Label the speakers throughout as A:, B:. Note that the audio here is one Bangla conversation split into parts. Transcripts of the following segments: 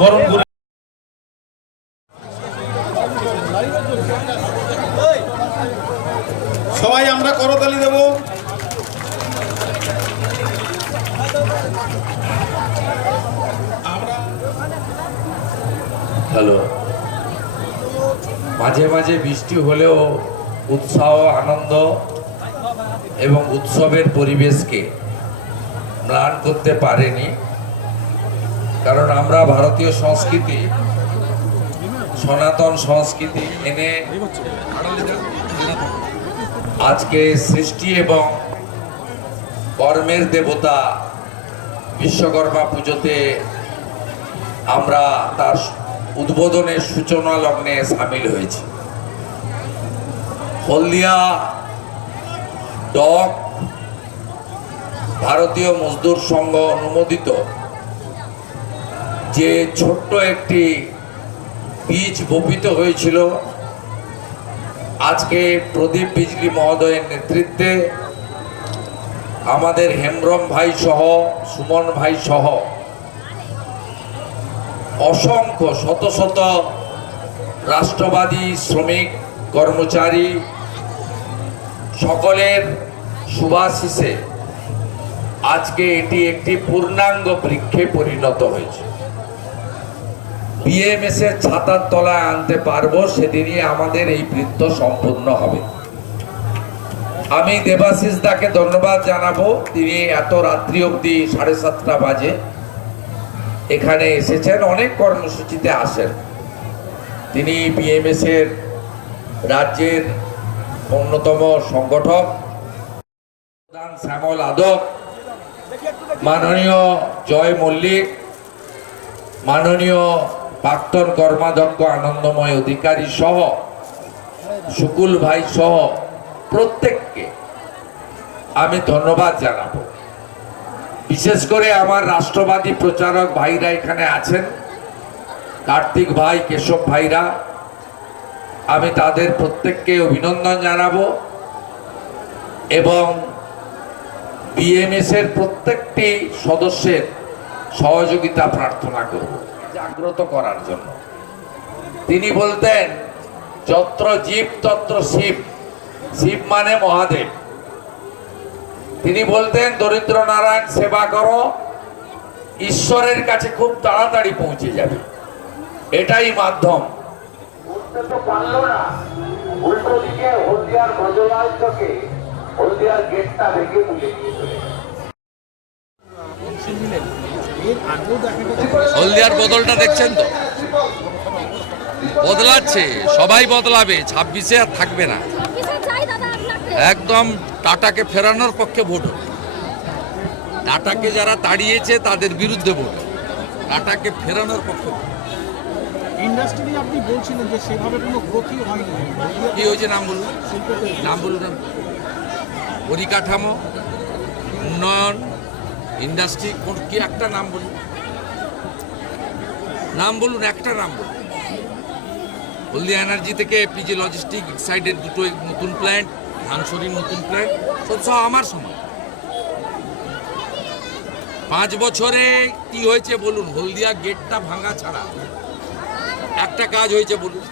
A: বরণ করে সবাই আমরা করতালি দেব।
B: হ্যালো। মাঝে মাঝে বৃষ্টি হলেও উৎসাহ, আনন্দ এবং উৎসবের পরিবেশকে ম্লান করতে পারেনি। কারণ আমরা ভারতীয় সংস্কৃতি, সনাতন সংস্কৃতি এনে আজকে সৃষ্টি এবং কর্মের দেবতা বিশ্বকর্মা পুজোতে আমরা তার উদ্বোধনের সূচনা লগ্নে সামিল হয়েছি। হলদিয়া ডক ভারতীয় মজদুর সংঘ অনুমোদিত যে ছোট্ট একটি বীজ বপিত হয়েছিল, আজকে প্রদীপ বিজলি মহোদয়ের নেতৃত্বে আমাদের হেমব্রম ভাই সহ, সুমন ভাই সহ অসংখ্য শত শত রাষ্ট্রবাদী শ্রমিক, কর্মচারী সকলের সুভাশিসে আজকে এটি একটি পূর্ণাঙ্গ বৃক্ষে পরিণত হয়েছে। বিএমএস এর ছাতার তলায় আনতে পারব, সেদিনই আমাদের এই বৃত্ত সম্পূর্ণ হবে। আমি দেবাশিস দাকে ধন্যবাদ জানাব, তিনি এত রাত্রি অবধি সাড়ে সাতটা বাজে এখানে এসেছেন, অনেক কর্মসূচিতে আসেন। তিনি বিএমএস এর রাজ্যের অন্যতম সংগঠক শ্যামল আদক, মাননীয় জয় মল্লিক, মাননীয় প্রাক্তন কর্মাধ্যক্ষ, আনন্দময় অধিকারী সহ শুকুল ভাই সহ প্রত্যেককে আমি ধন্যবাদ জানাব। বিশেষ করে আমার রাষ্ট্রবাদী প্রচারক ভাইরা এখানে আছেন, কার্তিক ভাই, কেশব ভাইরা। আমি তাদের প্রত্যেককে অভিনন্দন জানাব এবং বিএমএস এর প্রত্যেকটি সদস্যের সহযোগিতা প্রার্থনা করব। জাগ্রত করার জন্য। তিনি বলতেন, যত্র জীব, তত্র শিব। শিব মানে মহাদেব। তিনি বলতেন, দরিদ্র নারায়ণ, সেবা করো, ঈশ্বরের কাছে খুব তাড়াতাড়ি পৌঁছে যাবে। এটাই মাধ্যম।
C: উল্টো দিকে হলদিয়ার ব্রজলাল চকে হলদিয়ার গেটটা ভেঙে তুলে দিয়ে।
D: হলদিয়ার বদলটা দেখছেন তো? বদলাচ্ছে সবাই বদলাবে ছাব্বিশে আর থাকবে না। একদম টাটাকে ফেরানোর পক্ষে ভোট। টাটাকে যারা তাড়িয়েছে তাদের বিরুদ্ধে ভোট টাটাকে ফেরানোর পক্ষে ভোট
E: ইন্ডাস্ট্রি আপনি বলছিলেন যে সেভাবে কোনো গ্রোথই হয়নি।
D: কি হয়েছে নাম বলুন? নাম বলুন। পরিকাঠামো উন্নয়ন ইন্ডাস্ট্রি কোন কি একটা নাম বলুন? নাম বলুন একটা নাম বলুন। হলদিয়া এনার্জি থেকে পিজি লজিস্টিক সাইডের দুটো নতুন প্ল্যান্ট ধানসরির নতুন প্ল্যান্ট সব সব আমার সময় পাঁচ বছরে কি হয়েছে বলুন? হলদিয়া গেটটা ভাঙা ছাড়া। একটা কাজ হয়েছে বলুন।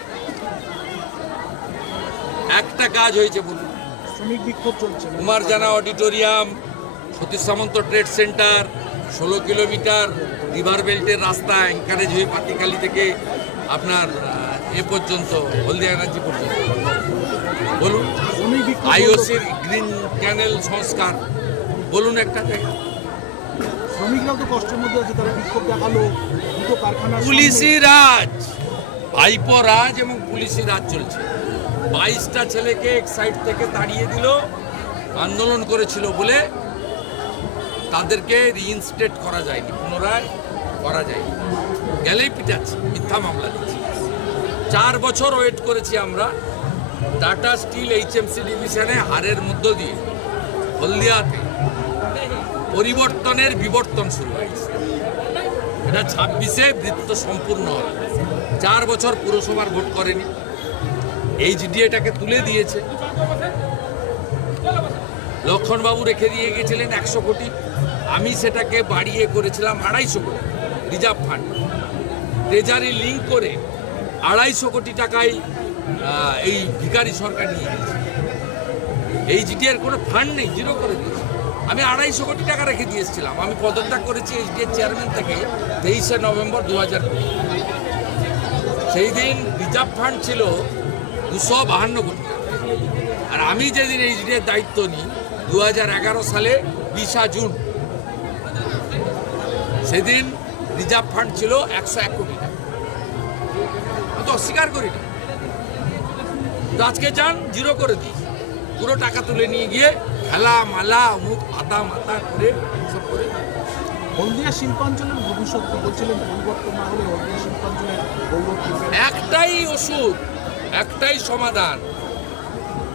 D: একটা কাজ হয়েছে বলুন।
E: শ্রমিক বিক্ষোভ চলছে।
D: Kumar Jana auditorium Satish Samanta trade centre ষোলো কিলোমিটার রিভার বেল্টের রাস্তা এনকারেজ হয়ে পাতিকালি থেকে আপনার এ পর্যন্ত হলদিয়া এনার্জি পর্যন্ত। বলুন আইওসির গ্রিন ক্যানেল সংস্কার বলুন একটা জায়গা
E: শ্রমিকরাও তো কষ্টের মধ্যে আছে তারা বিক্ষোভ দেখাল দুটো কারখানা
D: পুলিশি রাজ ভাইপো রাজ এবং পুলিশি রাজ চলছে। বাইশটা ছেলেকে এক সাইড থেকে তাড়িয়ে দিল আন্দোলন করেছিল বলে তাদেরকে রিইনস্টেট করা যায়নি, পুনরায় করা যায়নি। গেলেই পিটাচ্ছে, মিথ্যা মামলা দিচ্ছি। চার বছর ওয়েট করেছি আমরা টাটা স্টিল এইচ এইচএমসি ডিভিশনে হারের মধ্য দিয়ে, হলদিয়াতে। পরিবর্তনের বিবর্তন শুরু হয়েছে এটা ছাব্বিশে বৃত্ত সম্পূর্ণ হবে। চার বছর পুরসভার ভোট করেনি। এইচডিএটাকে তুলে দিয়েছে। লক্ষণবাবু রেখে দিয়ে গেছিলেন একশো কোটি। আমি সেটাকে বাড়িয়ে করেছিলাম আড়াইশো কোটি,
B: রিজার্ভ ফান্ড। ট্রেজারি লিঙ্ক করে আড়াইশো কোটি টাকায় এই ভিখারি সরকার নিয়ে গেছে এই জিডিএর কোনো ফান্ড নেই জিরো করে দিয়েছে। আমি আড়াইশো কোটি টাকা রেখে দিয়ে এসেছিলাম। আমি পদত্যাগ করেছি এইচডিএর চেয়ারম্যান থেকে তেইশে নভেম্বর দু হাজার কুড়ি। সেই দিন রিজার্ভ ফান্ড ছিল দুশো বাহান্ন কোটি আর আমি যেদিন এইচডিএর দায়িত্ব নিই দু হাজার এগারো সালে বিশা জুন। সেদিন রিজার্ভ ফান্ড ছিল একশো এক কোটি টাকা। তো অস্বীকার করি না। তো আজকে যান জিরো করে দিই। পুরো টাকা তুলে নিয়ে গিয়ে খেলা মালা অমুক পাতা মাতা করে সব করে
E: হলদিয়া শিল্পাঞ্চলের ভবিষ্যৎ বলছিলেন? পরিবর্তন না হলে হলদিয়া শিল্পাঞ্চলের
B: একটাই ওষুধ একটাই সমাধান।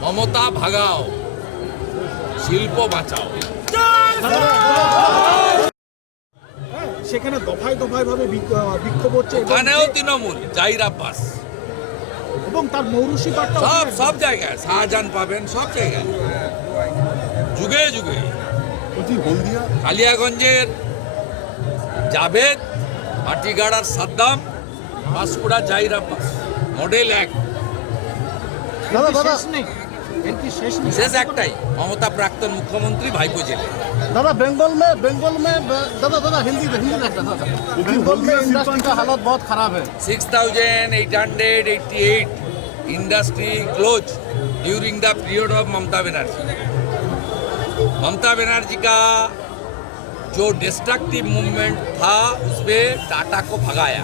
B: মমতা ভাগাও। শিল্প বাঁচাও।
E: সেখানে দফায় দফায় ভাবে বিক্ষোভ হচ্ছে
B: ওখানেও তৃণমূল জাহির আব্বাস
E: এবং তার মৌরুষি পাটটা
B: সব সব জায়গায় শাহজাহান পাবেন সব জায়গায়। যুগে যুগে। কালিয়াগঞ্জের জাভেদ মাটিগাড়ার সাদ্দাম পাঁশকুড়া জাহির আব্বাস মডেল এক।
E: দাদা দাদা। শেষ নেই এর কি শেষ নেই
B: শেষ একটাই মমতা প্রাক্তন মুখ্যমন্ত্রী ভাইপো জেলে
F: दादा बंगाल में बंगाल में दादा दादा हिंदी हिंदी रखना दादा बंगाल में इंडस्ट्री का हालत बहुत खराब है
B: six thousand eight hundred eighty eight industry close during the period of Mamata Banerjee Mamata Banerjee का जो डिस्ट्रक्टिव मूवमेंट था उसमें टाटा को भगाया